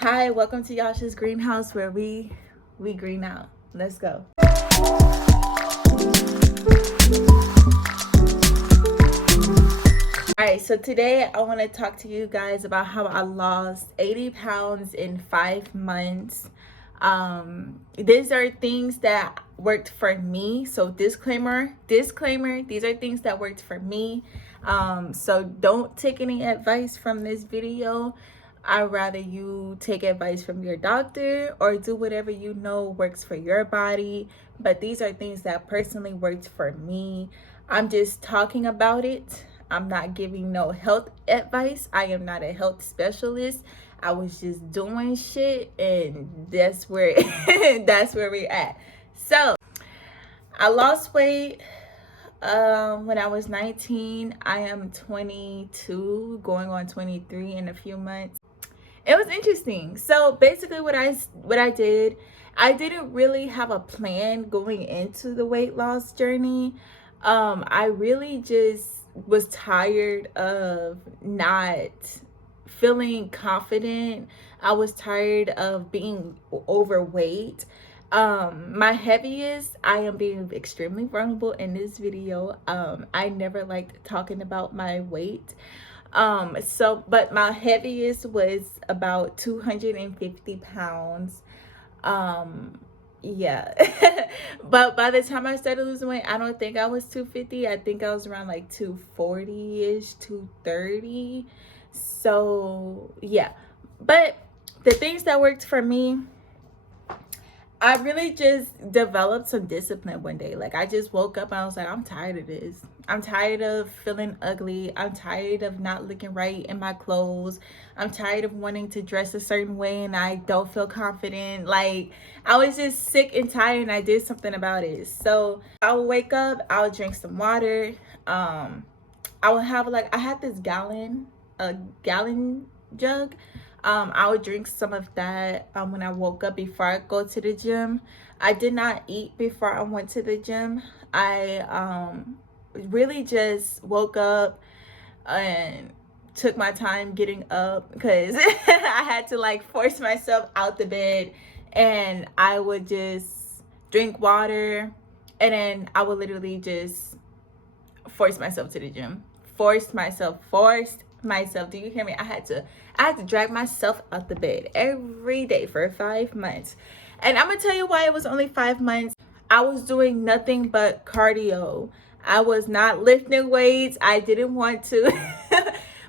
Hi, welcome to Yasha's Greenhouse where we green out. Let's go. Alright, so today I want to talk to you guys about how I lost 80 pounds in 5 months. These are things that worked for me. So disclaimer, these are things that worked for me. So don't take any advice from this video. I'd rather you take advice from your doctor or do whatever you know works for your body. But these are things that personally worked for me. I'm just talking about it. I'm not giving no health advice. I am not a health specialist. I was just doing shit, and that's where that's where we're at. So I lost weight when I was 19. I am 22, going on 23 in a few months. It was interesting. So basically what I did, I didn't really have a plan going into the weight loss journey. I really just was tired of not feeling confident. I was tired of being overweight. My heaviest, I am being extremely vulnerable in this video. I never liked talking about my weight. But my heaviest was about 250 pounds. Yeah. But by the time I started losing weight, I don't think I was 250. I think I was around like 240-ish, 230. So yeah. But the things that worked for me, I really just developed some discipline one day. Like I just woke up and I was like, I'm tired of this. I'm tired of feeling ugly. I'm tired of not looking right in my clothes. I'm tired of wanting to dress a certain way and I don't feel confident. Like I was just sick and tired, and I did something about it. So I would wake up, I would drink some water. I would have I had this a gallon jug. I would drink some of that when I woke up before I go to the gym. I did not eat before I went to the gym. I really just woke up and took my time getting up because I had to force myself out the bed, and I would just drink water, and then I would literally just force myself to the gym. Forced myself. Do you hear me? I had to drag myself out the bed every day for 5 months. And I'm gonna tell you why it was only 5 months. I was doing nothing but cardio. I was not lifting weights. I didn't want to.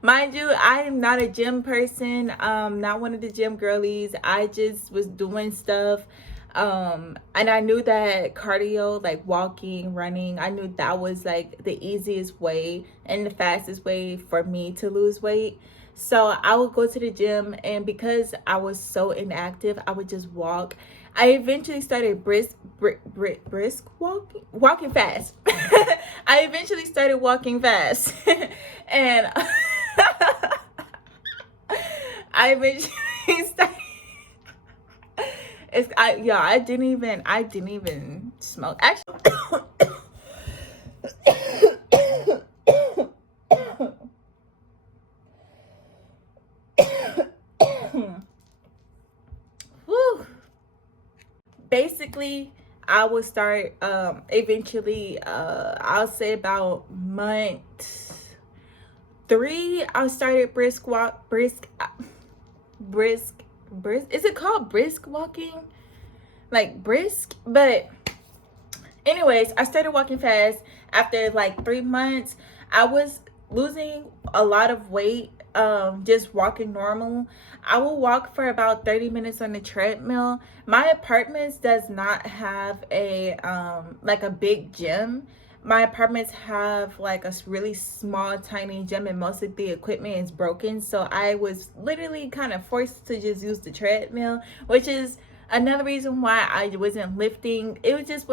Mind you, I am not a gym person. Not one of the gym girlies. I just was doing stuff. And I knew that cardio, like walking, running, I knew that was like the easiest way and the fastest way for me to lose weight. So I would go to the gym, and because I was so inactive, I would just walk. I eventually started brisk walking fast. I eventually started walking fast. And I eventually started. I didn't even smoke. Actually, whew. Basically, I would start eventually I'll say about month 3 I started brisk. Is it called brisk walking? Like brisk? But anyways, I started walking fast. After 3 months, I was losing a lot of weight, just walking normal. I will walk for about 30 minutes on the treadmill. My apartment does not have a a big gym. My apartments have a really small tiny gym, and most of the equipment is broken, so I was literally kind of forced to just use the treadmill, which is another reason why I wasn't lifting. It's just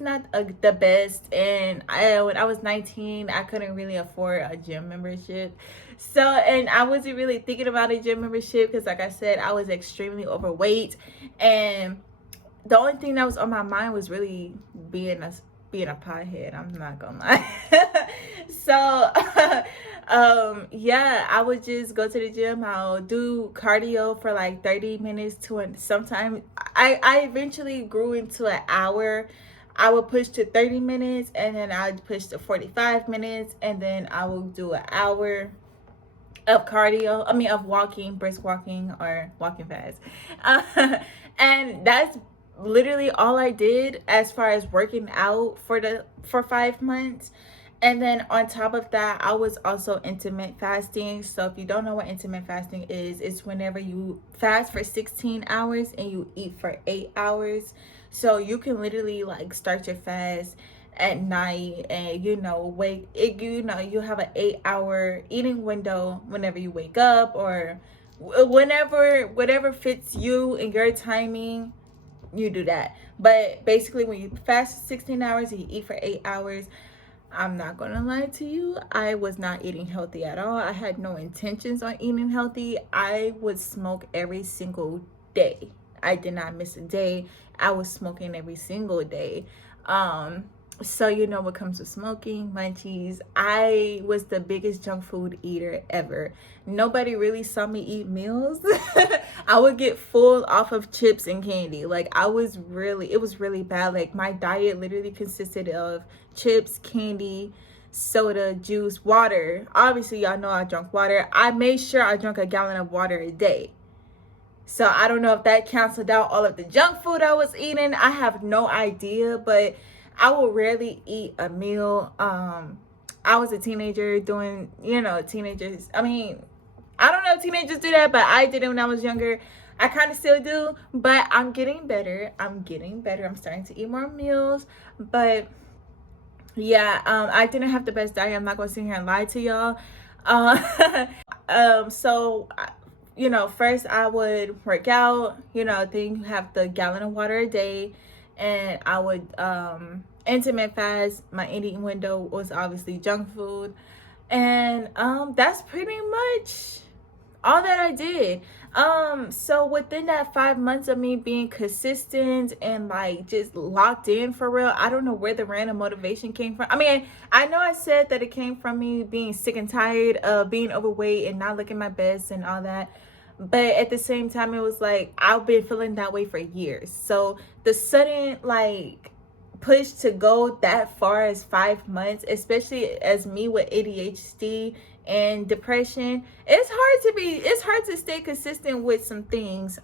not the best. And when I was 19, I couldn't really afford a gym membership. So, and I wasn't really thinking about a gym membership because, like I said, I was extremely overweight, and the only thing that was on my mind was really being a pothead. I'm not gonna lie. So yeah, I would just go to the gym. I'll do cardio for like 30 minutes to an sometime. I eventually grew into an hour. I would push to 30 minutes, and then I'd push to 45 minutes, and then I will do an hour of cardio. I mean, of walking, brisk walking, or walking fast. And that's literally all I did as far as working out for 5 months. And then on top of that, I was also intermittent fasting. So if you don't know what intermittent fasting is, it's whenever you fast for 16 hours and you eat for 8 hours. So you can literally like start your fast at night, and wake it, you have an 8 hour eating window whenever you wake up, or whenever, whatever fits you and your timing, you do that. But basically, when you fast 16 hours and you eat for 8 hours, I'm not gonna lie to you, I was not eating healthy at all. I had no intentions on eating healthy. I would smoke every single day. I did not miss a day. I was smoking every single day. So what comes with smoking, munchies. I was the biggest junk food eater ever. Nobody really saw me eat meals. I would get full off of chips and candy. Like it was really bad. Like my diet literally consisted of chips, candy, soda, juice, water. Obviously, y'all know I drank water. I made sure I drank a gallon of water a day. So I don't know if that canceled out all of the junk food I was eating. I have no idea, but I will rarely eat a meal. I was a teenager doing, teenagers. I mean, I don't know if teenagers do that, but I did it when I was younger. I kind of still do, but I'm getting better. I'm starting to eat more meals, but yeah, I didn't have the best diet. I'm not going to sit here and lie to y'all. So first I would work out, then you have the gallon of water a day, and I would intermittent fast. My eating window was obviously junk food, and that's pretty much all that I did. So within that 5 months of me being consistent and like just locked in for real, I don't know where the random motivation came from. I mean, I know I said that it came from me being sick and tired of being overweight and not looking my best and all that, but at the same time, it was like I've been feeling that way for years. So the sudden like push to go that far as 5 months, especially as me with ADHD and depression, it's hard to stay consistent with some things.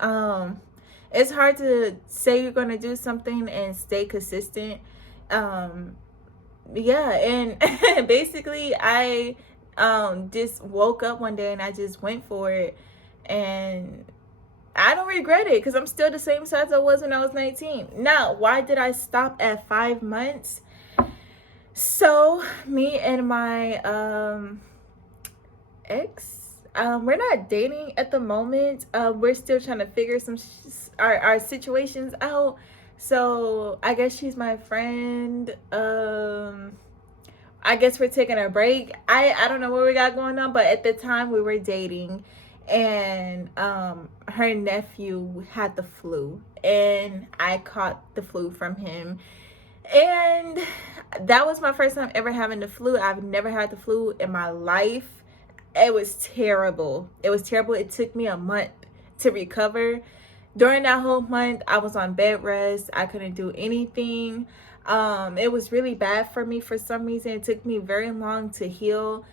It's hard to say you're going to do something and stay consistent. Yeah, and basically I just woke up one day and I just went for it, and I don't regret it because I'm still the same size I was when I was 19. Now, why did I stop at 5 months? So me and my ex, we're not dating at the moment. We're still trying to figure our situations out. So I guess she's my friend. I guess we're taking a break. I don't know what we got going on, but at the time we were dating, and her nephew had the flu, and I caught the flu from him. And that was my first time ever having the flu. I've never had the flu in my life. It was terrible. It took me a month to recover. During that whole month, I was on bed rest. I couldn't do anything. It was really bad for me for some reason. It took me very long to heal.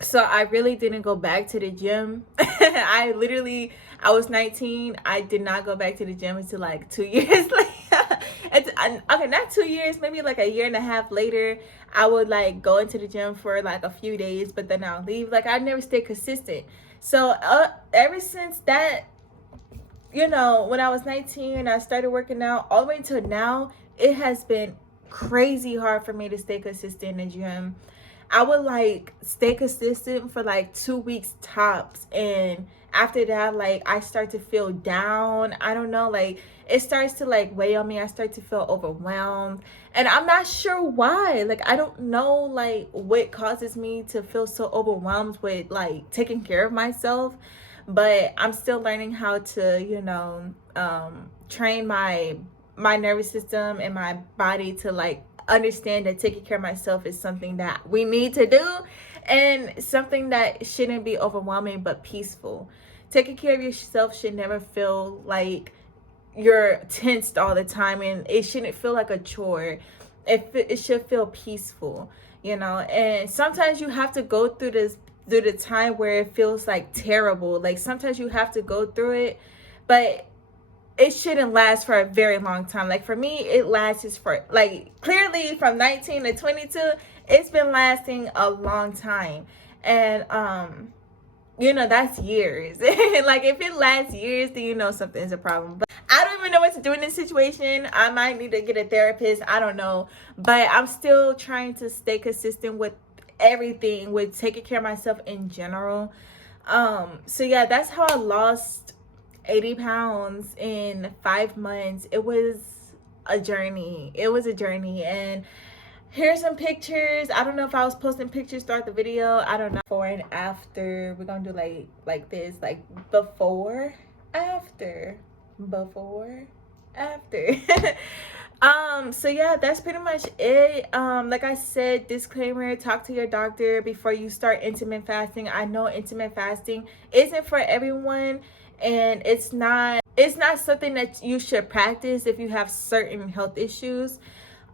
So I really didn't go back to the gym. I was 19. I did not go back to the gym until like 2 years later. Okay, not 2 years, maybe like a year and a half later. I would like go into the gym for like a few days, but then I'll leave. Like I never stayed consistent. So ever since that, when I was 19, I started working out all the way until now, it has been crazy hard for me to stay consistent in the gym. I would like stay consistent for like 2 weeks tops, and after that, like I start to feel down. I don't know, like it starts to like weigh on me. I start to feel overwhelmed, and I'm not sure why. Like I don't know like what causes me to feel so overwhelmed with like taking care of myself, but I'm still learning how to train my nervous system and my body to like understand that taking care of myself is something that we need to do, and something that shouldn't be overwhelming but peaceful. Taking care of yourself should never feel like you're tensed all the time, and it shouldn't feel like a chore. It should feel peaceful, you know. And sometimes you have to go through the time where it feels like terrible. Like sometimes you have to go through it, but it shouldn't last for a very long time. Like for me, it lasts for like clearly from 19 to 22, it's been lasting a long time. And you know, that's years. Like if it lasts years, then you know something's a problem. But I don't even know what to do in this situation. I might need to get a therapist, I don't know. But I'm still trying to stay consistent with everything, with taking care of myself in general. So yeah, that's how I lost 80 pounds in 5 months. It was a journey. It was a journey. And here's some pictures. I don't know if I was posting pictures throughout the video. I don't know. Before and after. We're gonna do like this, like before, after, before, after. So yeah, that's pretty much it. Like I said, disclaimer, talk to your doctor before you start intermittent fasting. I know intermittent fasting isn't for everyone, and it's not something that you should practice if you have certain health issues,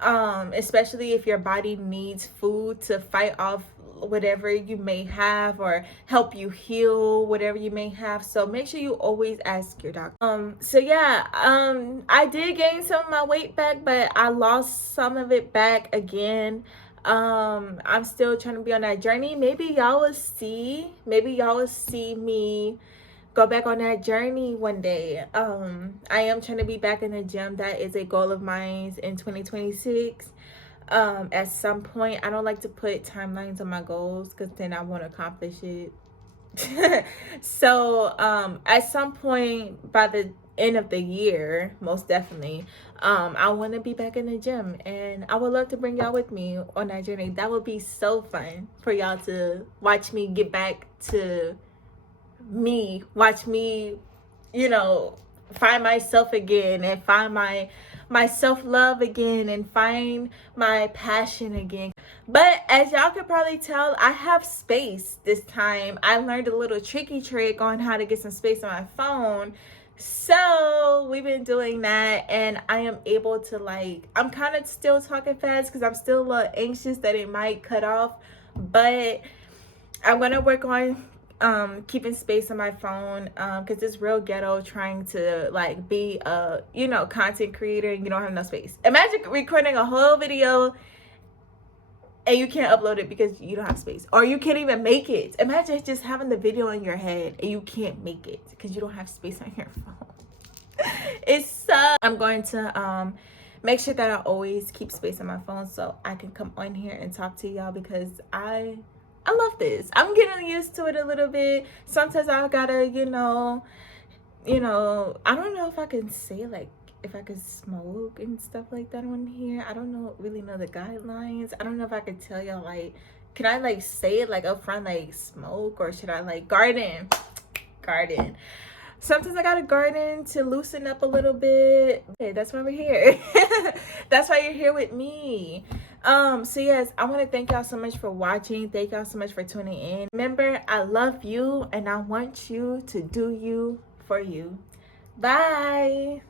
especially if your body needs food to fight off whatever you may have or help you heal whatever you may have. So make sure you always ask your doctor. So yeah, I did gain some of my weight back, but I lost some of it back again. I'm still trying to be on that journey. Maybe y'all will see me go back on that journey one day. I am trying to be back in the gym. That is a goal of mine in 2026. At some point, I don't like to put timelines on my goals because then I won't accomplish it. So at some point by the end of the year, most definitely, I want to be back in the gym, and I would love to bring y'all with me on that journey. That would be so fun for y'all to watch me get back to me, watch me, you know, find myself again, and find my self-love again, and find my passion again. But as y'all could probably tell, I have space this time. I learned a little tricky trick on how to get some space on my phone. So we've been doing that, and I am able to, like, I'm kind of still talking fast because I'm still a little anxious that it might cut off, but I'm gonna work on keeping space on my phone, because it's real ghetto trying to like be a, you know, content creator and you don't have no space. Imagine recording a whole video and you can't upload it because you don't have space, or you can't even make it. Imagine just having the video in your head and you can't make it because you don't have space on your phone. It's sucks. I'm going to make sure that I always keep space on my phone so I can come on here and talk to y'all, because I love this. I'm getting used to it a little bit. Sometimes I gotta, you know, I don't know if I can say, like, if I could smoke and stuff like that on here. I don't really know the guidelines. I don't know if I could tell y'all, like, can I like say it like up front, like smoke, or should I like garden? Sometimes I gotta garden to loosen up a little bit. Okay, that's why we're here. That's why you're here with me. So yes, I want to thank y'all so much for watching. Thank y'all so much for tuning in. Remember, I love you and I want you to do you for you. Bye.